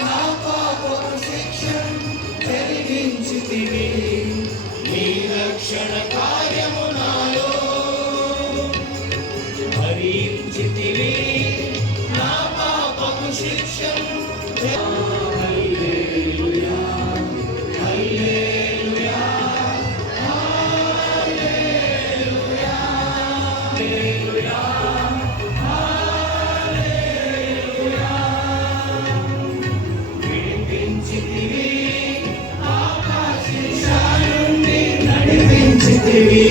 నా పాపపు శిక్షను జరిగించితివి, నీ రక్షణ కార్యము నాలో భరించితివి, నా పాపపు శిక్షను. హల్లెలూయా హల్లెలూయా హల్లెలూయా హల్లెలూయా హల్లెలూయా. విడిపించితివి, ఆకాశ నుండి నడిపించితివి.